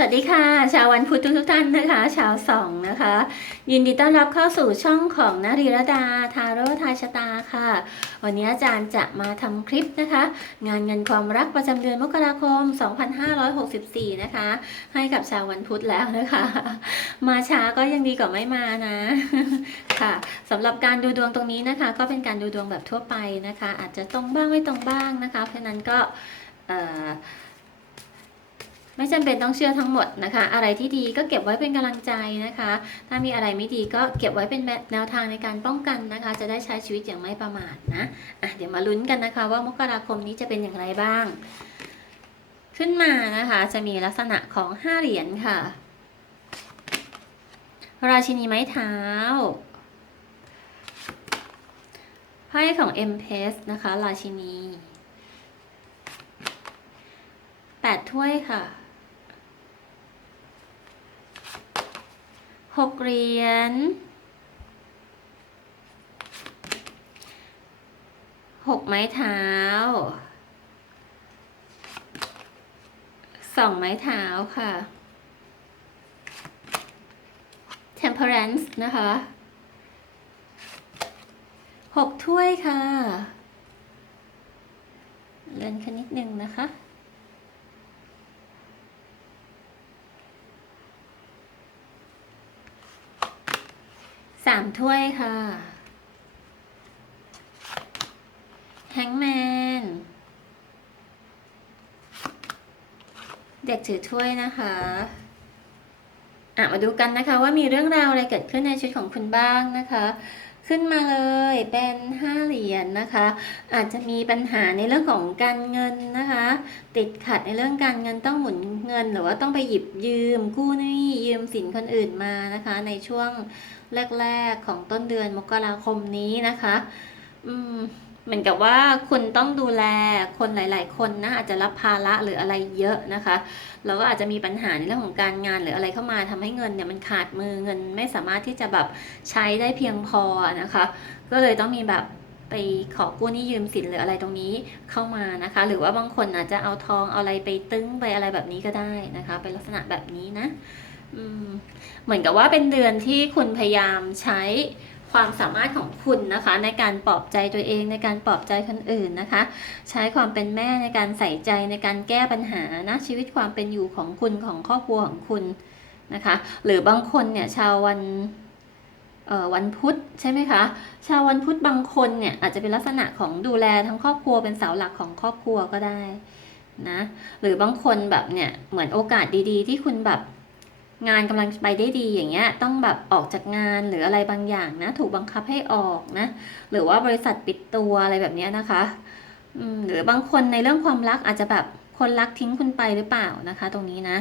สวัสดีค่ะ ชาววันพุธทุกๆท่านนะคะ ชาวสองนะคะ ยินดีต้อนรับเข้าสู่ช่องของนารีรดาทาโร่ทายชะตาค่ะ วันนี้อาจารย์จะมาทำคลิปนะคะ งานเงินความรักประจำเดือนมกราคม 2564 นะคะ ให้กับชาววันพุธแล้วนะคะ มาช้าก็ยังดีกว่าไม่มานะค่ะสำหรับการดูดวงตรงนี้นะคะ ก็เป็นการดูดวงแบบทั่วไปนะคะ อาจจะตรงบ้างไม่ตรงบ้างนะคะ เพราะนั้นก็เอ่อ ไม่จำเป็นต้องเชื่อทั้งหมดนะคะ อะไรที่ดีก็เก็บไว้เป็นกำลังใจนะคะ ถ้ามีอะไรไม่ดีก็เก็บไว้เป็นแนวทางในการป้องกันนะคะ จะได้ใช้ชีวิตอย่างไม่ประมาทนะอะเดี๋ยวมาลุ้นกันนะคะ ว่ามกราคมนี้จะเป็นอย่างไรบ้าง ขึ้นมานะคะ จะมีลักษณะของห้าเหรียญค่ะ ราชินีไม้เท้าไพ่ของเอ็มเพสนะคะ ราชินีแปดถ้วยค่ะ หกเหรียญหกไม้เท้าสองไม้เท้าค่ะ temperance นะคะหกถ้วยค่ะ เลื่อนขึ้นนิดนึงนะคะามถ้วยค่ะ แฮงแมน เด็กถือถ้วยนะคะ อะ มาดูกันนะคะว่ามีเรื่องราวอะไรเกิดขึ้นในชีวิตของคุณบ้างนะคะ ขึ้นมาเลยเป็นห้าเหรียญนะคะ อาจจะมีปัญหาในเรื่องของการเงินนะคะ ติดขัดในเรื่องการเงินต้องหมุนเงิน หรือว่าต้องไปหยิบยืมกู้หนี้ยืมสินคนอื่นมานะคะ ในช่วงแรก ๆของต้นเดือนมกราคมนี้นะคะ อืม เหมือนกับว่าคุณต้องดูแลคนหลาย ๆ คนนะอาจจะรับภาระหรืออะไรเยอะนะคะแล้วก็อาจจะมีปัญหาในเรื่องของการงานหรืออะไรเข้ามาทำให้เงินเนี่ยมันขาดมือเงินไม่สามารถที่จะแบบใช้ได้เพียงพอนะคะ ก็เลยต้องมีแบบไปขอกู้หนี้ยืมสินหรืออะไรตรงนี้เข้ามานะคะ หรือว่าบางคนอาจจะเอาทองเอาอะไรไปตึ้งไปอะไรแบบนี้ก็ได้นะคะ เป็นลักษณะแบบนี้นะเหมือนกับว่าเป็นเดือนที่คุณพยายามใช้ ความสามารถของคุณนะคะ ในการปลอบใจตัวเองในการปลอบใจคนอื่นนะคะ ใช้ความเป็นแม่ในการใส่ใจในการแก้ปัญหานะชีวิตความเป็นอยู่ของคุณของครอบครัวของคุณนะคะ หรือบางคนเนี่ยชาววันวันพุธใช่ไหมคะ ชาววันพุธบางคนเนี่ยอาจจะเป็นลักษณะของดูแลทั้งครอบครัวเป็นเสาหลักของครอบครัวก็ได้นะหรือบางคนแบบเนี่ยเหมือนโอกาสดีๆ ที่คุณแบบ งานกำลังไปได้ดีอย่างเงี้ยต้องแบบออกจากงานหรืออะไรบางอย่างนะ ถูกบังคับให้ออกนะ หรือว่าบริษัทปิดตัวอะไรแบบเนี้ยนะคะหรือบางคนในเรื่องความรักอาจจะแบบคนรักทิ้งคุณไปหรือเปล่านะคะ ตรงนี้นะ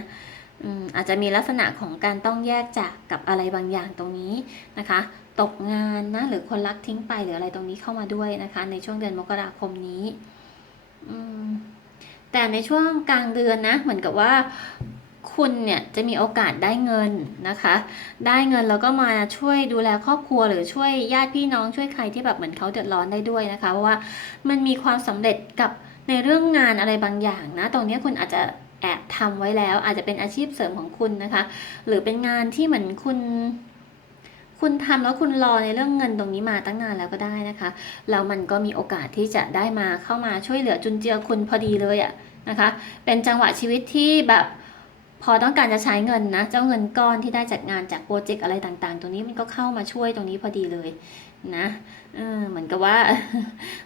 อาจจะมีลักษณะของการต้องแยกจากกับอะไรบางอย่างตรงนี้นะคะ ตกงานนะหรือคนรักทิ้งไปหรืออะไรตรงนี้เข้ามาด้วยนะคะ ในช่วงเดือนมกราคมนี้แต่ในช่วงกลางเดือนนะ เหมือนกับว่า คุณเนี่ยจะมีโอกาสได้เงินนะคะ ได้เงินแล้วก็มาช่วยดูแลครอบครัวหรือช่วยญาติพี่น้องช่วยใครที่แบบเหมือนเขาเดือดร้อนได้ด้วยนะคะ เพราะว่ามันมีความสำเร็จกับในเรื่องงานอะไรบางอย่างนะ ตรงนี้คุณอาจจะแอบทำไว้แล้ว อาจจะเป็นอาชีพเสริมของคุณนะคะ หรือเป็นงานที่เหมือนคุณคุณทำแล้วคุณรอในเรื่องเงินตรงนี้มาตั้งนานแล้วก็ได้นะคะแล้วมันก็มีโอกาสที่จะได้มาเข้ามาช่วยเหลือจุนเจือคุณพอดีเลยอะนะคะ เป็นจังหวะชีวิตที่แบบ พอต้องการจะใช้เงินนะ เจ้าเงินก้อนที่ได้จากงานจากโปรเจกต์อะไรต่างๆ ตรงนี้มันก็เข้ามาช่วยตรงนี้พอดีเลยนะเออเหมือนกับว่า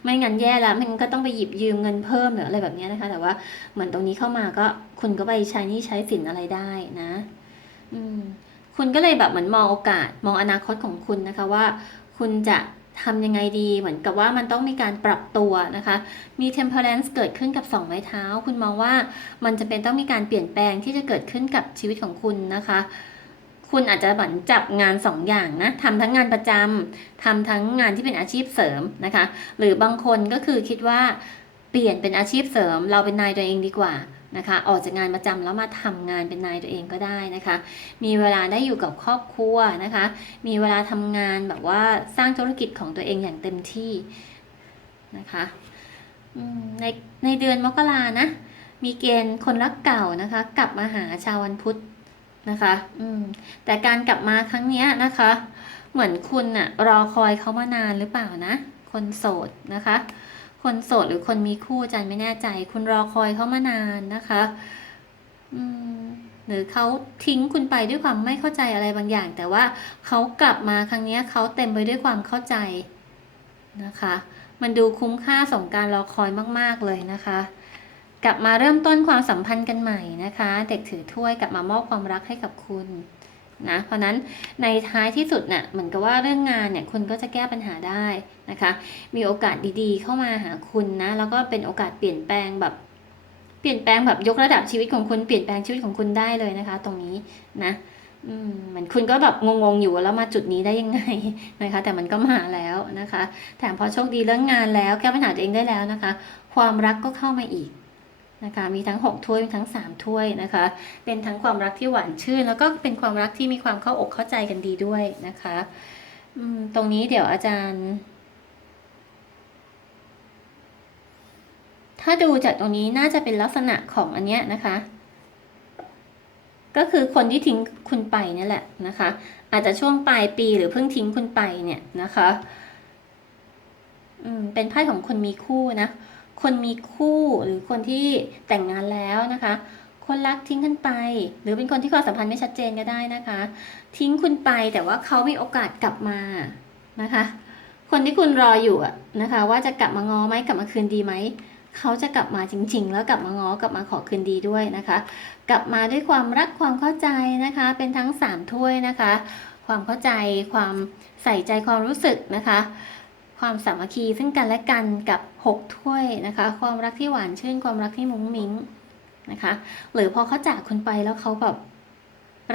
ไม่งั้นแย่แล้วมันก็ต้องไปหยิบยืมเงินเพิ่มหรืออะไรแบบนี้นะคะ แต่ว่าเหมือนตรงนี้เข้ามาก็คุณก็ไปใช้นี่ใช้สินอะไรได้นะ อืม คุณก็เลยแบบเหมือนมองโอกาสมองอนาคตของคุณนะคะว่า คุณจะ ทำยังไงดีเหมือนกับว่ามันต้องมีการปรับตัวนะคะ มี temperance เกิดขึ้นกับสองไม้เท้า คุณมองว่ามันจะเป็นต้องมีการเปลี่ยนแปลงที่จะเกิดขึ้นกับชีวิตของคุณนะคะ คุณอาจจะเหมือนจับงานสองอย่างนะทำทั้งงานประจำทำทั้งงานที่เป็นอาชีพเสริมนะคะ หรือบางคนก็คือคิดว่าเปลี่ยนเป็นอาชีพเสริม เราเป็นนายตัวเองดีกว่า นะคะ ออกจากงานประจำแล้วมาทำงานเป็นนายตัวเองก็ได้นะคะ มีเวลาได้อยู่กับครอบครัวนะคะ มีเวลาทำงานแบบว่าสร้างธุรกิจของตัวเองอย่างเต็มที่นะคะในในเดือนมกรานะ มีเกณฑ์คนรักเก่านะคะ กลับมาหาชาววันพุธนะคะอืมแต่การกลับมาครั้งนี้นะคะ เหมือนคุณอะรอคอยเขามานานหรือเปล่านะ คนโสดนะคะ คนโสดหรือคนมีคู่จันไม่แน่ใจ คุณรอคอยเขามานานนะคะหรือเขาทิ้งคุณไปด้วยความไม่เข้าใจอะไรบางอย่าง แต่ว่าเขากลับมาครั้งนี้เขาเต็มไปด้วยความเข้าใจนะคะ มันดูคุ้มค่าสมการรอคอยมาก ๆ เลยนะคะ กลับมาเริ่มต้นความสัมพันธ์กันใหม่นะคะ เด็กถือถ้วยกลับมามอบความรักให้กับคุณ นะ เพราะนั้นในท้ายที่สุดเนี่ยเหมือนกับว่าเรื่องงานเนี่ยคุณก็จะแก้ปัญหาได้นะคะ มีโอกาสดีๆ เข้ามาหาคุณนะ แล้วก็เป็นโอกาสเปลี่ยนแปลงแบบเปลี่ยนแปลงแบบยกระดับชีวิตของคุณเปลี่ยนแปลงชีวิตของคุณได้เลยนะคะ ตรงนี้นะเหมือนคุณก็แบบงงๆอยู่แล้วมาจุดนี้ได้ยังไงนะคะ แต่มันก็มาแล้วนะคะ แถมพอโชคดีเรื่องงานแล้วแก้ปัญหาตัวเองได้แล้วนะคะ ความรักก็เข้ามาอีก นะคะมีทั้ง 6 ถ้วยมีทั้ง 3 ถ้วยนะคะ เป็นทั้งความรักที่หวานชื่น แล้วก็เป็นความรักที่มีความเข้าอกเข้าใจกันดีด้วยนะคะตรงนี้เดี๋ยวอาจารย์ ถ้าดูจากตรงนี้น่าจะเป็นลักษณะของอันเนี้ยนะคะ ก็คือคนที่ทิ้งคุณไปนี่แหละนะคะ อาจจะช่วงปลายปีหรือเพิ่งทิ้งคุณไปเนี่ยนะคะ อืมเป็นไพ่ของคนมีคู่นะ คนมีคู่หรือคนที่แต่งงานแล้วนะคะ คนรักทิ้งกันไป หรือเป็นคนที่ความสัมพันธ์ไม่ชัดเจนก็ได้นะคะ ทิ้งคุณไปแต่ว่าเขามีโอกาสกลับมานะคะ คนที่คุณรออยู่นะคะ ว่าจะกลับมาง้อไหมกลับมาคืนดีไหมเขาจะกลับมาจริง ๆ แล้วกลับมาง้อกลับมาขอคืนดีด้วยนะคะ กลับมาด้วยความรักความเข้าใจนะคะ เป็นทั้งสามถ้วยนะคะ ความเข้าใจความใส่ใจความรู้สึกนะคะ ความสามัคคีซึ่งกันและกันกับ 6 ถ้วยนะคะ ความรักที่หวานชื่นความรักที่มุ้งมิ้งนะคะ หรือพอเขาจากคุณไปแล้วเขาแบบ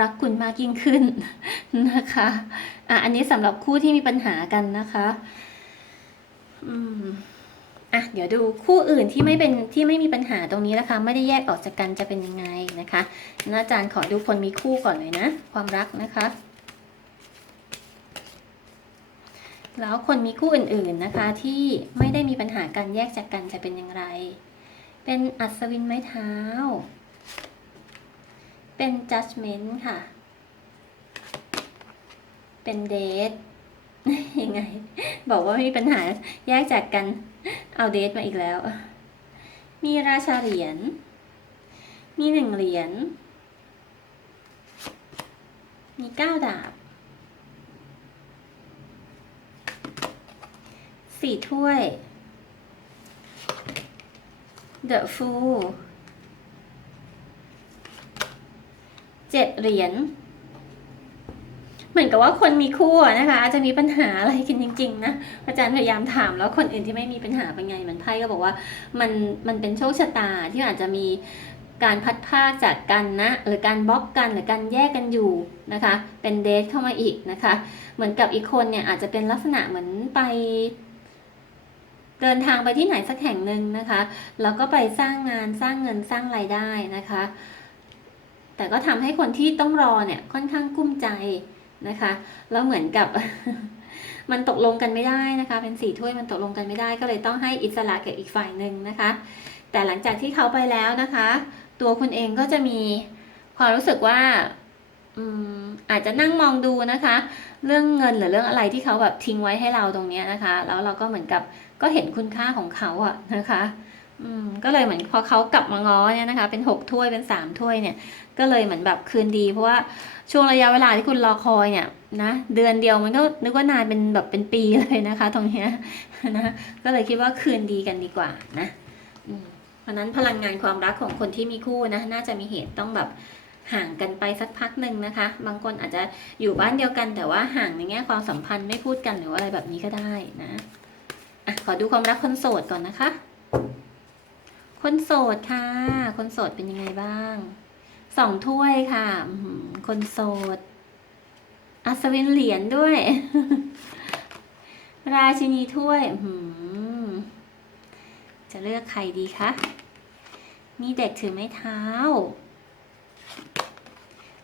รักคุณมากยิ่งขึ้นนะคะอะอันนี้สำหรับคู่ที่มีปัญหากันนะคะอืมอะเดี๋ยวดูคู่อื่นที่ไม่เป็นที่ไม่มีปัญหาตรงนี้นะคะ ไม่ได้แยกออกจากกันจะเป็นยังไงนะคะอาจารย์ขอดูคนมีคู่ก่อนเลยนะ ความรักนะคะ แล้วคนมีคู่อื่นๆนะคะที่ไม่ได้มีปัญหาการแยกจากกันจะเป็นอย่างไร เป็นอัศวินไม้เท้า เป็น judgment ค่ะ เป็นเดทยังไง บอกว่าไม่มีปัญหาแยกจากกัน เอาเดทมาอีกแล้ว มีราชาเหรียญ มีหนึ่งเหรียญ มีเก้าดาบ สี่ถ้วย The Fool เจ็ดเหรียญ เหมือนกับว่าคนมีคู่นะคะ อาจจะมีปัญหาอะไรกันจริง ๆ นะ อาจารย์พยายามถามแล้วคนอื่นที่ไม่มีปัญหาเป็นไงเหมือนไพ่ก็บอกว่ามันมันเป็นโชคชะตาที่อาจจะมีการพัดพาจากกันนะ หรือการบล็อกกันหรือการแยกกันอยู่นะคะ เป็นเดทเข้ามาอีกนะคะ เหมือนกับอีกคนเนี่ยอาจจะเป็นลักษณะเหมือนไป เดินทางไปที่ไหนสักแห่งหนึ่งนะคะแล้วก็ไปสร้างงานสร้างเงินสร้างรายได้นะคะ แต่ก็ทำให้คนที่ต้องรอเนี่ยค่อนข้างกุ้มใจนะคะแล้วเหมือนกับมันตกลงกันไม่ได้นะคะ เป็นสี่ถ้วยมันตกลงกันไม่ได้ ก็เลยต้องให้อิสระกับอีกฝ่ายหนึ่งนะคะ แต่หลังจากที่เขาไปแล้วนะคะ ตัวคุณเองก็จะมีความรู้สึกว่าอืมอาจจะนั่งมองดูนะคะ เรื่องเงินหรือเรื่องอะไรที่เขาแบบทิ้งไว้ให้เราตรงนี้นะคะ แล้วเราก็เหมือนกับ ก็เห็นคุณค่าของเขาอะนะคะอืมก็เลยเหมือนพอเขากลับมาง้อเนี่ยนะคะ เป็นหกถ้วยเป็นสามถ้วยเนี่ย ก็เลยเหมือนแบบคืนดี เพราะว่าช่วงระยะเวลาที่คุณรอคอยเนี่ยนะเดือนเดียวมันก็นึกว่านานเป็นแบบเป็นปีเลยนะคะ ตรงเนี้ยนะก็เลยคิดว่าคืนดีกันดีกว่านะอืมเพราะฉะนั้นพลังงานความรักของคนที่มีคู่นะน่าจะมีเหตุต้องแบบห่างกันไปสักพักหนึ่งนะคะ บางคนอาจจะอยู่บ้านเดียวกัน แต่ว่าห่างในแง่ความสัมพันธ์ไม่พูดกันหรือว่าอะไรแบบนี้ก็ได้นะ อะขอดูความรักคนโสดก่อนนะคะ คนโสดค่ะ คนโสดเป็นยังไงบ้าง สองถ้วยค่ะ คนโสด อัศวินเหรียญด้วย ราชินีถ้วยจะเลือกใครดีคะ มีเด็กถือไม้เท้า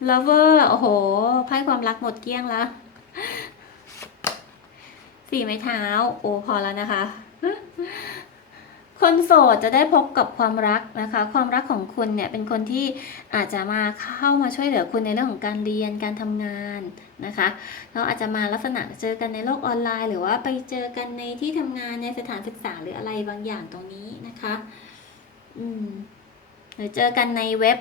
lover โอ้โห ไพ่ความรักหมดเกลี้ยงแล้ว สี่ไม้เท้า โอ้พอแล้วนะคะ คนโสดจะได้พบกับความรักนะคะ ความรักของคุณเนี่ยเป็นคนที่อาจจะมาเข้ามาช่วยเหลือคุณในเรื่องของการเรียนการทำงานนะคะแล้วอาจจะมาลักษณะเจอกันในโลกออนไลน์ หรือว่าไปเจอกันในที่ทำงานในสถานศึกษาหรืออะไรบางอย่างตรงนี้นะคะ อืมหรือเจอกันในเว็บ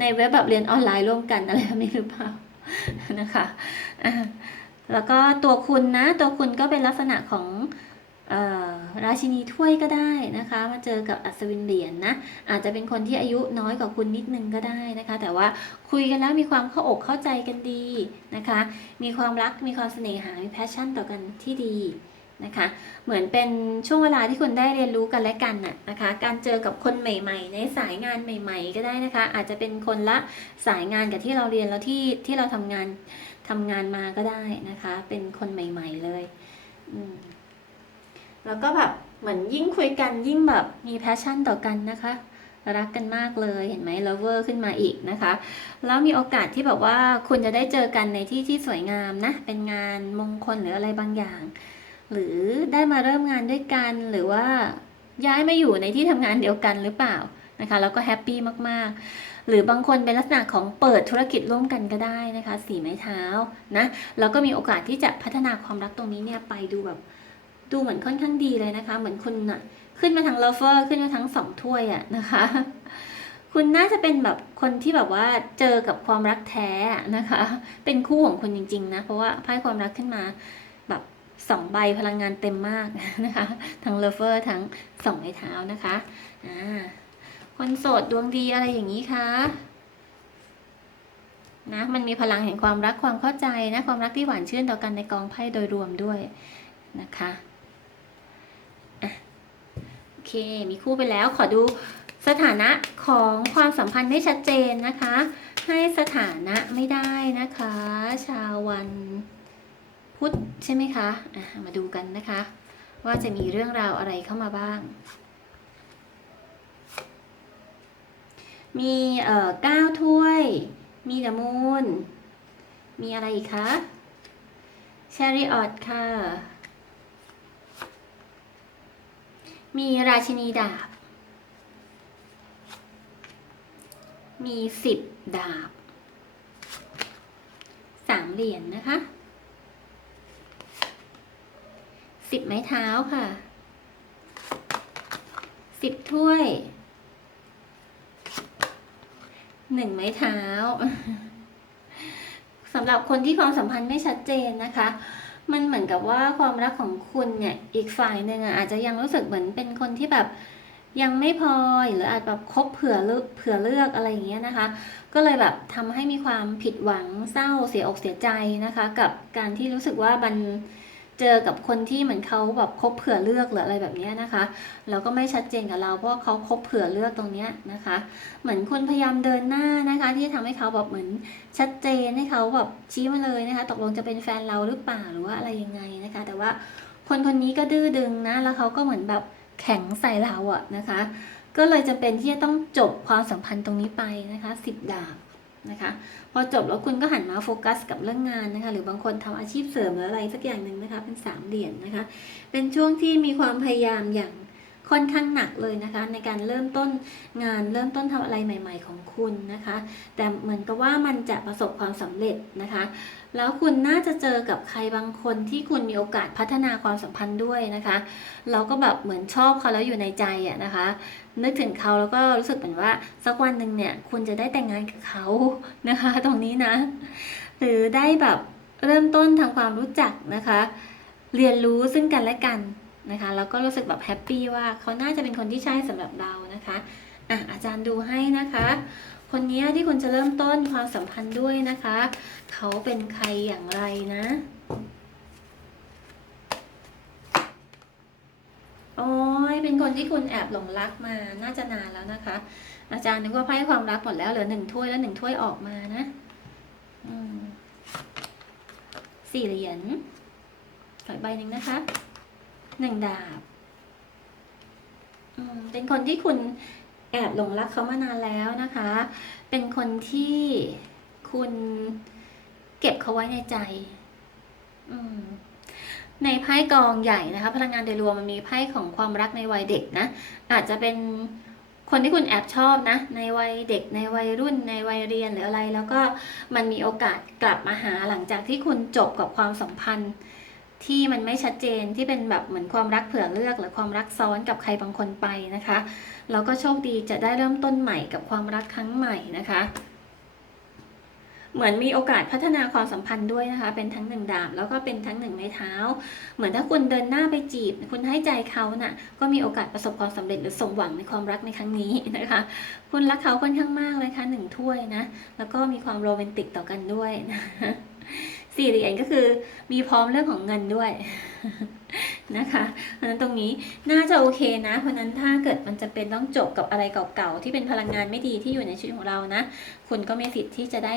ในเว็บแบบเรียนออนไลน์ร่วมกันอะไรแบบนี้หรือเปล่านะคะ แล้วก็ตัวคุณนะ ตัวคุณก็เป็นลักษณะของออราชินีถ้วยก็ได้นะคะ มาเจอกับอัศวินเหรียญนะ อาจจะเป็นคนที่อายุน้อยกว่าคุณนิดนึงก็ได้นะคะ แต่ว่าคุยกันแล้วมีความเข้าอกเข้าใจกันดีนะคะ มีความรักมีความเสน่หา มีแพชชั่นต่อกันที่ดีนะคะ เหมือนเป็นช่วงเวลาที่คุณได้เรียนรู้กันและกันน่ะนะคะ การเจอกับคนใหม่ ๆ ในสายงานใหม่ ๆ ก็ได้นะคะ อาจจะเป็นคนละสายงานกับที่เราเรียนแล้วที่ที่เราทำงาน ทำงานมาก็ได้นะคะ เป็นคนใหม่ ๆ เลยแล้วก็แบบเหมือนยิ่งคุยกันยิ่งแบบมีแพชชั่นต่อกันนะคะ รักกันมากเลยเห็นไหม lover ขึ้นมาอีกนะคะ แล้วมีโอกาสที่แบบว่าคุณจะได้เจอกันในที่ที่สวยงามนะ เป็นงานมงคลหรืออะไรบางอย่าง หรือได้มาเริ่มงานด้วยกันหรือว่าย้ายมาอยู่ในที่ทำงานเดียวกันหรือเปล่านะคะ แล้วก็แฮปปี้มากๆ หรือบางคนเป็นลักษณะของเปิดธุรกิจร่วมกันก็ได้นะคะ สีไม้เท้านะแล้วก็มีโอกาสที่จะพัฒนาความรักตรงนี้เนี่ยไปดูแบบดูเหมือนค่อนข้างดีเลยนะคะ เหมือนคุณอะขึ้นมาทั้ง lover ขึ้นมาทั้งสองถ้วยอะนะคะ คุณน่าจะเป็นแบบคนที่แบบว่าเจอกับความรักแท้นะคะ เป็นคู่ของคุณจริงๆนะ เพราะว่าไพ่ความรักขึ้นมาแบบสองใบพลังงานเต็มมากนะคะ ทั้งเลเวอร์ทั้งสองไม้เท้านะคะอ่า คนโสดดวงดีอะไรอย่างนี้คะนะมันมีพลังแห่งความรักความเข้าใจนะความรักที่หวานชื่นต่อกันในกองไพ่โดยรวมด้วยนะคะอะโอเค มีคู่ไปแล้วขอดูสถานะของความสัมพันธ์ไม่ชัดเจนนะคะ ให้สถานะไม่ได้นะคะ ชาววันพุธใช่ไหมคะะมาดูกันนะคะ ว่าจะมีเรื่องราวอะไรเข้ามาบ้าง มีเอ่อเก้าถ้วย มีเดมูนมีอะไรอีกคะชริออตค่ะ มีราชินีดาบ มีสิบดาบ สามเหรียญนนะคะสิบไม้เท้าค่ะสิบถ้วย หนึ่งไม้เท้าสำหรับคนที่ความสัมพันธ์ไม่ชัดเจนนะคะ มันเหมือนกับว่าความรักของคุณเนี่ย อีกฝ่ายหนึ่งอะอาจจะยังรู้สึกเหมือนเป็นคนที่แบบยังไม่พอหรืออาจแบบคบเผื่อเลือกเผื่อเลือกอะไรอย่างเงี้ยนะคะ ก็เลยแบบทำให้มีความผิดหวังเศร้าเสียอกเสียใจนะคะ กับการที่รู้สึกว่ามัน เจอกับคนที่เหมือนเขาแบบคบเผื่อเลือกหรืออะไรแบบนี้นะคะแล้วก็ไม่ชัดเจนกับเราเพราะเขาคบเผื่อเลือกตรงนี้นะคะ เหมือนคุณพยายามเดินหน้านะคะ ที่จะทำให้เขาแบบเหมือนชัดเจนให้เขาแบบชี้มาเลยนะคะ ตกลงจะเป็นแฟนเราหรือเปล่าหรือว่าอะไรยังไงนะคะ แต่ว่าคนคนนี้ก็ดื้อดึงนะแล้วเขาก็เหมือนแบบแข็งใส่เราอะนะคะ ก็เลยจะเป็นที่จะต้องจบความสัมพันธ์ตรงนี้ไปนะคะสิบดาบ นะคะ พอจบแล้วคุณก็หันมาโฟกัสกับเรื่องงานนะคะ หรือบางคนทำอาชีพเสริมหรืออะไรสักอย่างหนึ่งนะคะ เป็นสามเหรียญนนะคะ เป็นช่วงที่มีความพยายามอย่าง ค่อนข้างหนักเลยนะคะ ในการเริ่มต้นงานเริ่มต้นทำอะไรใหม่ ๆ ของคุณนะคะ แต่เหมือนกับว่ามันจะประสบความสำเร็จนะคะ แล้วคุณน่าจะเจอกับใครบางคนที่คุณมีโอกาสพัฒนาความสัมพันธ์ด้วยนะคะเราก็แบบเหมือนชอบเขาแล้วอยู่ในใจอะนะคะ นึกถึงเขาแล้วก็รู้สึกเหมือนว่าสักวันหนึ่งเนี่ยคุณจะได้แต่งงานกับเขานะคะ ตรงนี้นะ หรือได้แบบเริ่มต้นทำความรู้จักนะคะ เรียนรู้ซึ่งกันและกัน นะคะแล้วก็รู้สึกแบบแฮปปี้ว่าเขาน่าจะเป็นคนที่ใช่สำหรับเรานะคะอะอาจารย์ดูให้นะคะ คนนี้ที่คุณจะเริ่มต้นความสัมพันธ์ด้วยนะคะ เขาเป็นใครอย่างไรนะโอ้ยเป็นคนที่คุณแอบหลงรักมาน่าจะนานแล้วนะคะ อาจารย์นึกว่าไพ่ความรักหมดแล้วเหลือหนึ่งถ้วยแล้วหนึ่งถ้วยออกมานะอืมสี่เหรียญถอยใบหนึ่งนะคะ หนึ่งดาบเป็นคนที่คุณแอบหลงรักเขามานานแล้วนะคะ เป็นคนที่คุณเก็บเขาไว้ในใจ ในไพ่กองใหญ่นะคะ พลังงานโดยรวมมันมีไพ่ของความรักในวัยเด็กนะ อาจจะเป็นคนที่คุณแอบชอบนะ ในวัยเด็กในวัยรุ่นในวัยเรียนหรืออะไร แล้วก็มันมีโอกาสกลับมาหาหลังจากที่คุณจบกับความสัมพันธ์ ที่มันไม่ชัดเจนที่เป็นแบบเหมือนความรักเผื่อเลือก หรือความรักซ้อนกับใครบางคนไปนะคะแล้วก็โชคดีจะได้เริ่มต้นใหม่กับความรักครั้งใหม่นะคะ เหมือนมีโอกาสพัฒนาความสัมพันธ์ด้วยนะคะ เป็นทั้งหนึ่งดาบแล้วก็เป็นทั้งหนึ่งไม้เท้า เหมือนถ้าคุณเดินหน้าไปจีบ คุณให้ใจเขาน่ะ ก็มีโอกาสประสบความสำเร็จหรือสมหวังในความรักในครั้งนี้นะคะ คุณรักเขาค่อนข้างมากเลยค่ะหนึ่งถ้วยนะ แล้วก็มีความโรแมนติกต่อกันด้วยนะ สี่เหรียญก็คือมีพร้อมเรื่องของเงินด้วยนะคะเพราะฉะนั้นตรงนี้น่าจะโอเคนะ เพราะฉะนั้นถ้าเกิดมันจะเป็นต้องจบกับอะไรเก่าๆที่เป็นพลังงานไม่ดีที่อยู่ในชีวิตของเรานะ คุณก็มีสิทธิ์ที่จะได้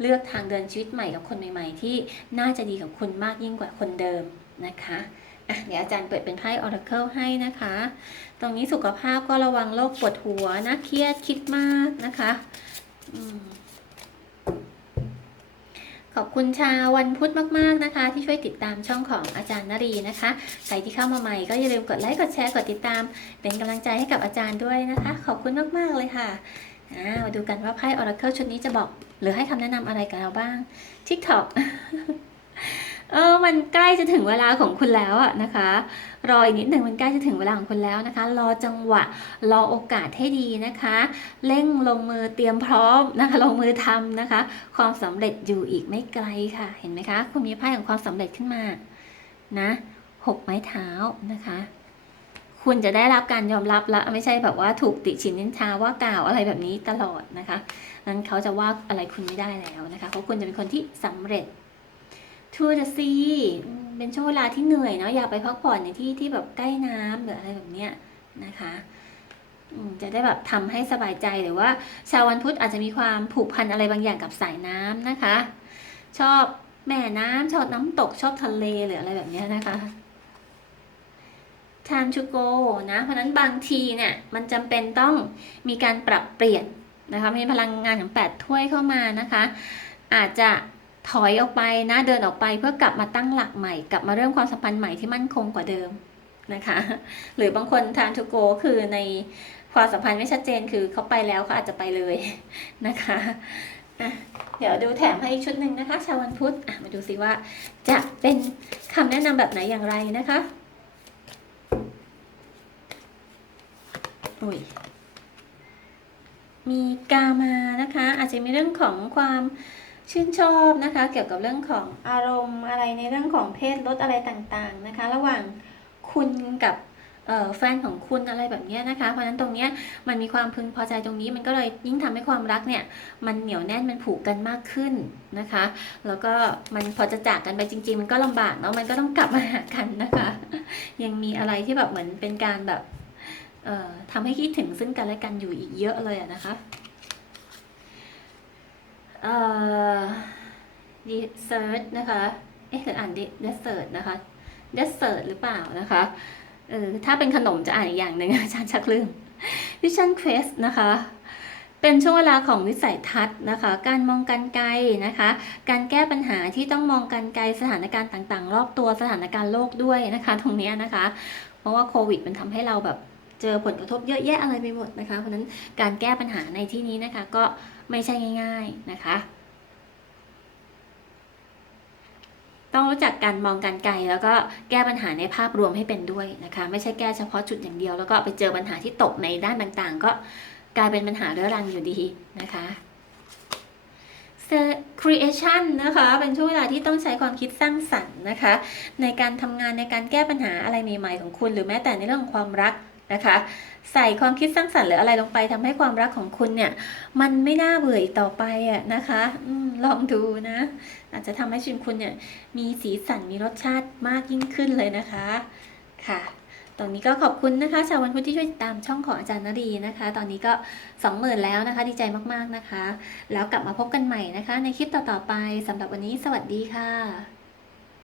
เลือกทางเดินชีวิตใหม่กับคนใหม่ ๆ ที่น่าจะดีกับคุณมากยิ่งกว่าคนเดิมนะคะอะเดี๋ยวอาจารย์เปิดเป็นไพ่ Oracle ให้นะคะ ตรงนี้สุขภาพก็ระวังโรคปวดหัวนะเครียดคิดมากนะคะ อืม อบคุณชาววันพุธมากๆนะคะ ที่ช่วยติดตามช่องของอาจารย์นรีนะคะ ใครที่เข้ามาใหม่ก็อย่าลืมกดไลค์กดแชร์กดติดตาม เป็นกำลังใจให้กับอาจารย์ด้วยนะคะ ขอบคุณมากๆเลยค่ะมาดูกันว่าไพ่ออร์เคิลชุดนี้จะบอก หรือให้คำแนะนำอะไรกับเราบ้างทิก t o k เออมันใกล้จะถึงเวลาของคุณแล้วอะนะคะ รออีกนิดหนึ่งมันใกล้จะถึงเวลาของคุณแล้วนะคะ รอจังหวะรอโอกาสให้ดีนะคะ เร่งลงมือเตรียมพร้อมนะคะลงมือทำนะคะ ความสำเร็จอยู่อีกไม่ไกลค่ะ เห็นไหมคะ คุณมีไพ่ของความสำเร็จขึ้นมานะหกไม้เท้านะคะคุณจะได้รับการยอมรับและไม่ใช่แบบว่าถูกติชินนินทาว่ากล่าวอะไรแบบนี้ตลอดนะคะนั้นเขาจะว่าอะไรคุณไม่ได้แล้วนะคะเพราะคุณจะเป็นคนที่สำเร็จ ทัวร์จะซีเป็นช่วงเวลาที่เหนื่อยเนาะอยากไปพักผ่อนในที่ที่แบบใกล้น้ำหรืออะไรแบบเนี้ยนะคะจะได้แบบทำให้สบายใจหรือว่า ชาววันพุธอาจจะมีความผูกพันอะไรบางอย่างกับสายน้ำนะคะ ชอบแม่น้ำชอบน้ำตกชอบทะเลหรืออะไรแบบเนี้ยนะคะ time to go นะ เพราะนั้นบางทีเนี่ยมันจำเป็นต้องมีการปรับเปลี่ยนนะคะ มีพลังงานของ8ถ้วยเข้ามานะคะ อาจจะ ถอยออกไปนะเดินออกไปเพื่อกลับมาตั้งหลักใหม่ กลับมาเริ่มความสัมพันธ์ใหม่ที่มั่นคงกว่าเดิมนะคะ หรือบางคน time to go คือในความสัมพันธ์ไม่ชัดเจนคือเขาไปแล้วเขาอาจจะไปเลยนะคะะเดี๋ยวดูแถมให้อีกชุดหนึ่งนะคะ ชาววันพุธมาดูซิว่าจะเป็นคำแนะนำแบบไหนอย่างไรนะคะอุ้ยมีกามานะคะ อาจจะมีเรื่องของความ ชื่นชอบนะคะ เกี่ยวกับเรื่องของอารมณ์อะไรในเรื่องของเพศลดอะไรต่างๆนะคะ ระหว่างคุณกับแฟนของคุณอะไรแบบนี้นะคะ เพราะฉะนั้นตรงนี้มันมีความพึงพอใจตรงนี้ มันก็เลยยิ่งทำให้ความรักเนี่ยมันเหนียวแน่นมันผูกกันมากขึ้นนะคะ แล้วก็มันพอจะจากกันไปจริง ๆ มันก็ลำบากเนาะมันก็ต้องกลับมาหากันนะคะ ยังมีอะไรที่แบบเหมือนเป็นการแบบเอ่อทำให้คิดถึงซึ่งกันและกันอยู่อีกเยอะเลยนะคะ เอ่อ dessert นะคะ เอ๊ะหรืออ่าน de- desert นะคะ dessert หรือเปล่านะคะเออถ้าเป็นขนมจะอ่านอีกอย่างหนึ่งอาจารย์ชักลืม vision quest นะคะ เป็นช่วงเวลาของวิสัยทัศน์นะคะ การมองการไกลนะคะ การแก้ปัญหาที่ต้องมองการไกลสถานการณ์ต่างๆ รอบตัวสถานการณ์โลกด้วยนะคะ ตรงนี้นะคะ เพราะว่าโควิดมันทำให้เราแบบเจอผลกระทบเยอะแยะอะไรไปหมดนะคะ เพราะนั้นการแก้ปัญหาในที่นี้นะคะก็ ไม่ใช่ง่าย ๆนะคะ ต้องรู้จักการมองการไกลแล้วก็แก้ปัญหาในภาพรวมให้เป็นด้วยนะคะ ไม่ใช่แก้เฉพาะจุดอย่างเดียว แล้วก็ไปเจอปัญหาที่ตกในด้านต่างๆ ก็กลายเป็นปัญหาเรื้อรังอยู่ดีนะคะ creation นะคะเป็นช่วงเวลาที่ต้องใช้ความคิดสร้างสรรค์นะคะ ในการทำงานในการแก้ปัญหาอะไรใหม่ๆของคุณ หรือแม้แต่ในเรื่องของความรัก นะคะ ใส่ความคิดสร้างสรรค์หรืออะไรลงไปทำให้ความรักของคุณเนี่ย มันไม่น่าเบื่ออีกต่อไปอะนะคะอลองดูนะ อาจจะทำให้ชีวิตคุณเนี่ย มีสีสันมีรสชาติมากยิ่งขึ้นเลยนะคะค่ะตรงนี้ก็ขอบคุณนะคะ ชาววันพุธที่ช่วยติดตามช่องของอาจารย์นรีนะคะ ตอนนี้ก็สองหมื่นแล้วนะคะ ดีใจมากๆนะคะ แล้วกลับมาพบกันใหม่นะคะ ในคลิปต่อๆไปสำหรับวันนี้สวัสดีค่ะ